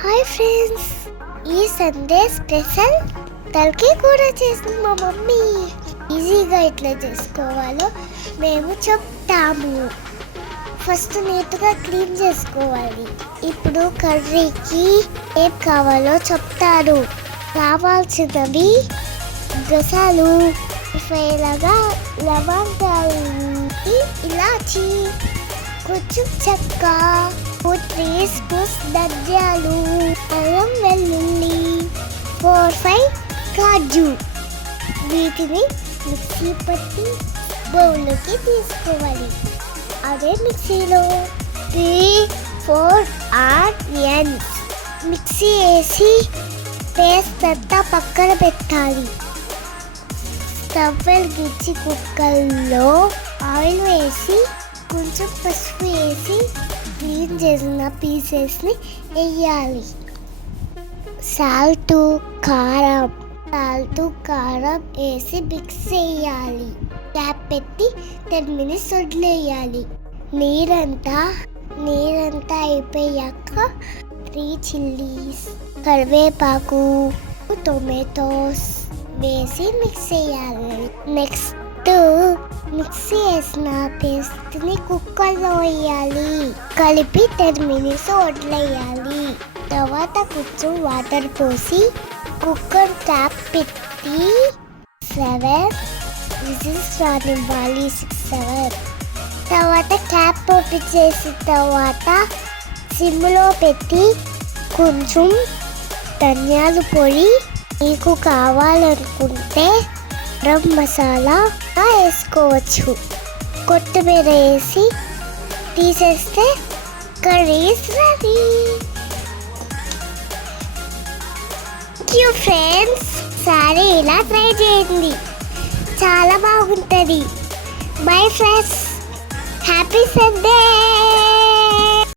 Hi friends. ఈ Sunday special తలకి కూడా చేసింది మా మమ్మీ. ఈజీగా ఎట్లా చేసుకోవాలో మేము చెప్తాము. ఫస్ట్ నీట్గా క్లీన్ చేసుకోవాలి. ఇప్పుడు కర్రీకి ఏం కావాలో చెప్తారు కావాల్సినవి గసాలు ఫైలగా లవంగాయి ఇలాచి కొంచెం చెక్క త్రీ స్పూన్స్ దర్జాలు అల్లం వెల్లుల్లి ఫోర్ ఫైవ్ కాజు. వీటిని మిక్సీ పట్టి బౌల్లోకి తీసుకోవాలి. అదే మిక్సీలో త్రీ ఫోర్ ఆర్ ఎన్. మిక్సీ వేసి పేస్ట్ అంతా పక్కన పెట్టాలి. స్టవ్ వెలిగించి కుక్కర్లో ఆయిల్ వేసి కొంచెం పసుపు వేసి క్లీన్ చేసిన పీసెస్ని వేయాలి. సాల్ట్ కారం సాల్ట్ కారం వేసి మిక్స్ చేయాలి. క్యాప్ పెట్టి టెన్ మినిట్స్ వదిలేయాలి. నీరంతా నీరంతా అయిపోయాక త్రీ చిల్లీస్ కరివేపాకు టొమాటోస్ వేసి మిక్స్ చేయాలి. నెక్స్ట్ మిక్సీ వేసిన పేస్ట్ని కుక్కర్లో వేయాలి. కలిపి టెన్ మినిట్స్ వడ్లేయాలి తర్వాత కొంచెం వాటర్ పోసి కుక్కర్ ట్యాప్ పెట్టి సెవెన్ విజిల్స్ రానివ్వాలి సిక్స్ సెవెన్ తర్వాత ట్యాప్ ఓపెన్ చేసిన తర్వాత సిమ్లో పెట్టి కొంచెం ధనియాలు పొడి మీకు కావాలనుకుంటే గరం మసాలా వేసుకోవచ్చు. కొత్తిమీర వేసి తీసేస్తే curries ready you friends sorry ఇలా ట్రై చేయండి. చాలా బాగుంటుంది. Bye friends happy Sunday